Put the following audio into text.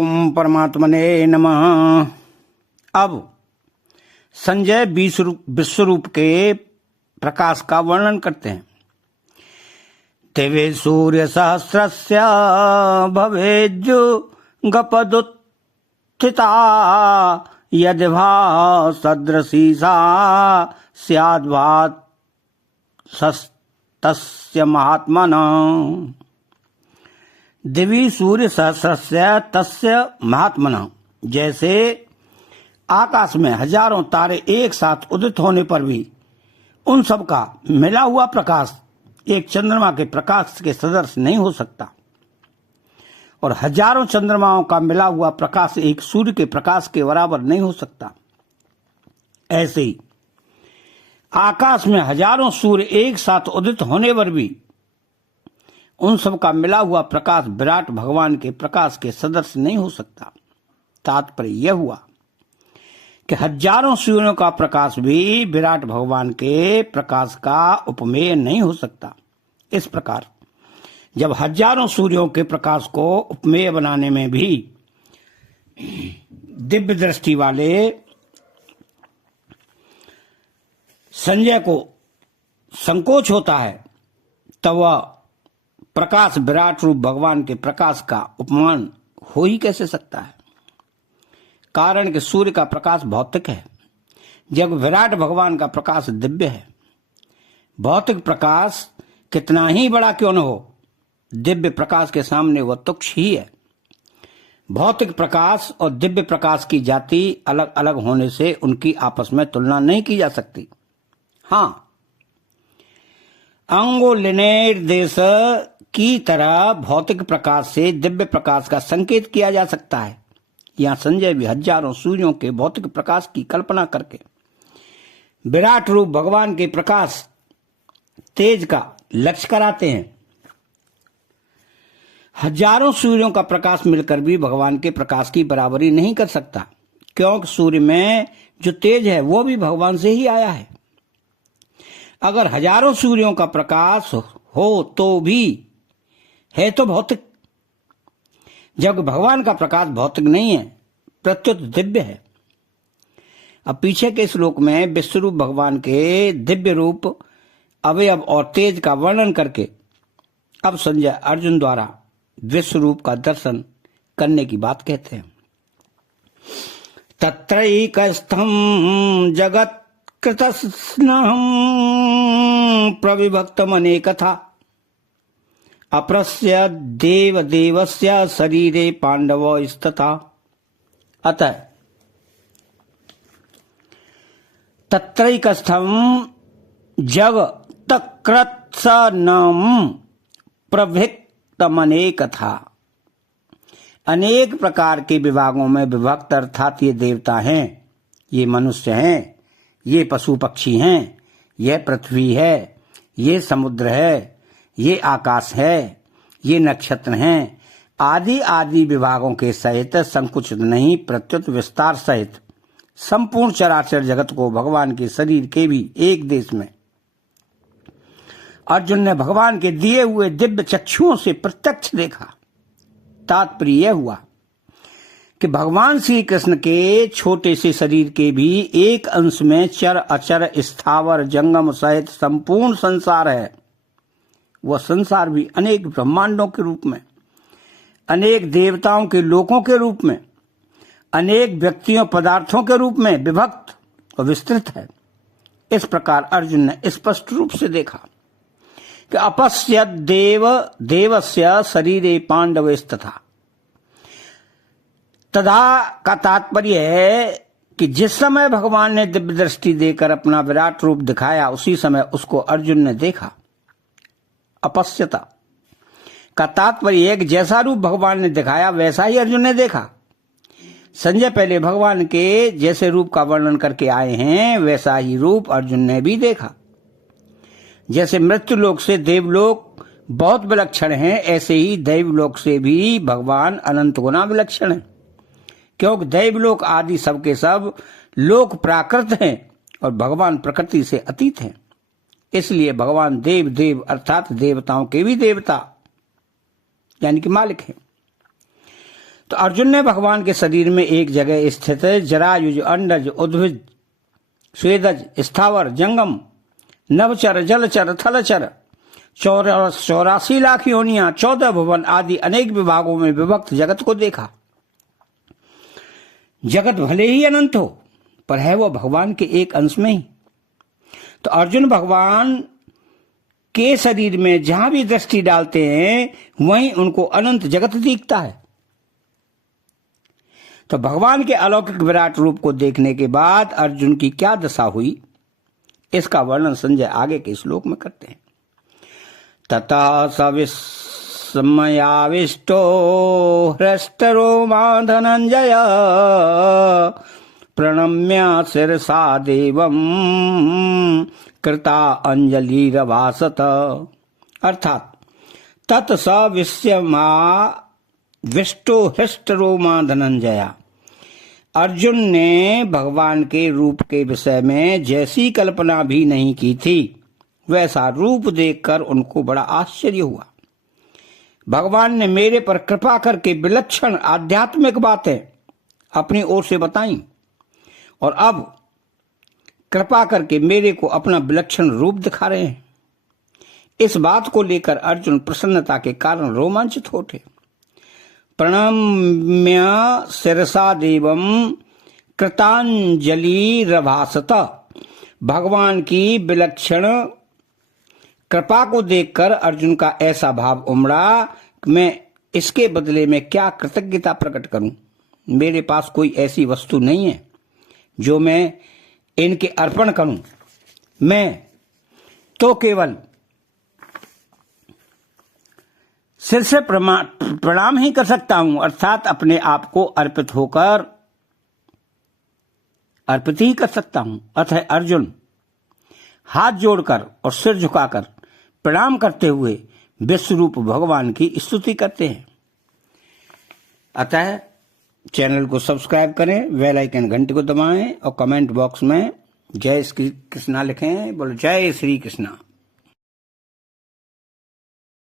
ओम परमात्मने नमः। अब संजय विश्वरूप के प्रकाश का वर्णन करते हैं। तेवे सूर्य सहस्रस्य भवेद्युगपदुत्थिता यद्भा सदृशी सा स्याद्भात तस्य महात्मना। दिवि सूर्य सहस्रस्य तस्य महात्मना। जैसे आकाश में हजारों तारे एक साथ उदित होने पर भी उन सब का मिला हुआ प्रकाश एक चंद्रमा के प्रकाश के सदृश नहीं हो सकता, और हजारों चंद्रमाओं का मिला हुआ प्रकाश एक सूर्य के प्रकाश के बराबर नहीं हो सकता। ऐसे ही आकाश में हजारों सूर्य एक साथ उदित होने पर भी उन सब का मिला हुआ प्रकाश विराट भगवान के प्रकाश के सदृश नहीं हो सकता। तात्पर्य यह हुआ कि हजारों सूर्यों का प्रकाश भी विराट भगवान के प्रकाश का उपमेय नहीं हो सकता। इस प्रकार जब हजारों सूर्यों के प्रकाश को उपमेय बनाने में भी दिव्य दृष्टि वाले संजय को संकोच होता है, तब वह प्रकाश विराट रूप भगवान के प्रकाश का उपमान हो ही कैसे सकता है। कारण कि सूर्य का प्रकाश भौतिक है, जब विराट भगवान का प्रकाश दिव्य है। भौतिक प्रकाश कितना ही बड़ा क्यों न हो, दिव्य प्रकाश के सामने वह तुच्छ ही है। भौतिक प्रकाश और दिव्य प्रकाश की जाति अलग अलग होने से उनकी आपस में तुलना नहीं की जा सकती। हाँ, अंगुलिनिर्देश की तरह भौतिक प्रकाश से दिव्य प्रकाश का संकेत किया जा सकता है। यहाँ संजय भी हजारों सूर्यों के भौतिक प्रकाश की कल्पना करके विराट रूप भगवान के प्रकाश तेज का लक्ष्य कराते हैं। हजारों सूर्यों का प्रकाश मिलकर भी भगवान के प्रकाश की बराबरी नहीं कर सकता, क्योंकि सूर्य में जो तेज है वो भी भगवान से ही आया है। अगर हजारों सूर्यों का प्रकाश हो तो भी है तो भौतिक, जब भगवान का प्रकाश भौतिक नहीं है, प्रत्युत दिव्य है। अब पीछे के श्लोक में विश्वरूप भगवान के दिव्य रूप अवयव और तेज का वर्णन करके अब संजय अर्जुन द्वारा विश्वरूप का दर्शन करने की बात कहते हैं। तत्रैकस्थं जगत कृतस्नहं प्रविभक्तमनेकथा अप्रस्य देव देवस्य शरीरे पांडव स्तथा। अतः तत्रैकस्थं जगत्कृत्स्नहं प्रविभक्तमनेकथा। अनेक प्रकार के विभागों में विभक्त अर्थात ये देवता हैं, ये मनुष्य हैं, ये पशु पक्षी हैं, यह पृथ्वी है, ये समुद्र है, ये आकाश है, ये नक्षत्र हैं, आदि आदि विभागों के सहित संकुचित नहीं प्रत्युत विस्तार सहित संपूर्ण चराचर जगत को भगवान के शरीर के भी एक देश में अर्जुन ने भगवान के दिए हुए दिव्य चक्षुओं से प्रत्यक्ष देखा। तात्पर्य यह हुआ कि भगवान श्री कृष्ण के छोटे से शरीर के भी एक अंश में चर अचर स्थावर जंगम सहित संपूर्ण संसार है। वह संसार भी अनेक ब्रह्मांडों के रूप में, अनेक देवताओं के लोकों के रूप में, अनेक व्यक्तियों पदार्थों के रूप में विभक्त और विस्तृत है। इस प्रकार अर्जुन ने स्पष्ट रूप से देखा कि अपश्यत देव देवस्य शरीरे पांडवस्तथा। तथा का तात्पर्य है कि जिस समय भगवान ने दिव्य दृष्टि देकर अपना विराट रूप दिखाया, उसी समय उसको अर्जुन ने देखा। अपश्यता का तात्पर्य है कि जैसा रूप भगवान ने दिखाया वैसा ही अर्जुन ने देखा। संजय पहले भगवान के जैसे रूप का वर्णन करके आए हैं, वैसा ही रूप अर्जुन ने भी देखा। जैसे मृत्यु लोक से देवलोक बहुत विलक्षण है, ऐसे ही दैवलोक से भी भगवान अनंत गुना विलक्षण है, क्योंकि दैवलोक आदि सबके सब लोक प्राकृत हैं और भगवान प्रकृति से अतीत हैं। इसलिए भगवान देव देव अर्थात देवताओं के भी देवता यानी कि मालिक हैं। तो अर्जुन ने भगवान के शरीर में एक जगह स्थित जरायुज, अंडज, उद्भिज, स्वेदज, स्थावर, जंगम, नवचर, जलचर, थलचर, 84 लाख योनियां, 14 भुवन आदि अनेक विभागों में विभक्त जगत को देखा। जगत भले ही अनंत हो, पर है वो भगवान के एक अंश में ही। तो अर्जुन भगवान के शरीर में जहां भी दृष्टि डालते हैं वहीं उनको अनंत जगत दिखता है। तो भगवान के अलौकिक विराट रूप को देखने के बाद अर्जुन की क्या दशा हुई, इसका वर्णन संजय आगे के श्लोक में करते हैं। तथा सविस्मयाविष्टो हृष्टरोमा धनंजय प्रणम्य शिरसा देवम कृता अंजलिरभासत। अर्थात तत् सविस्मयाविष्टो हृष्टरोमा धनंजया, अर्जुन ने भगवान के रूप के विषय में जैसी कल्पना भी नहीं की थी वैसा रूप देखकर उनको बड़ा आश्चर्य हुआ। भगवान ने मेरे पर कृपा करके विलक्षण आध्यात्मिक बातें अपनी ओर से बताई और अब कृपा करके मेरे को अपना विलक्षण रूप दिखा रहे हैं। इस बात को लेकर अर्जुन प्रसन्नता के कारण रोमांचित होते। प्रणम्य शिरसा देवम कृतांजलिरभासत, भगवान की विलक्षण कृपा को देखकर अर्जुन का ऐसा भाव उमड़ा कि मैं इसके बदले में क्या कृतज्ञता प्रकट करूं। मेरे पास कोई ऐसी वस्तु नहीं है जो मैं इनके अर्पण करूं। मैं तो केवल सिर से प्रणाम ही कर सकता हूं, अर्थात अपने आप को अर्पित ही कर सकता हूं। अतः अर्जुन हाथ जोड़कर और सिर झुकाकर प्रणाम करते हुए विश्वरूप भगवान की स्तुति करते हैं। अतः चैनल को सब्सक्राइब करें, बेल आइकन घंटी को दबाएं और कमेंट बॉक्स में जय श्री कृष्णा लिखें। बोलो जय श्री कृष्णा।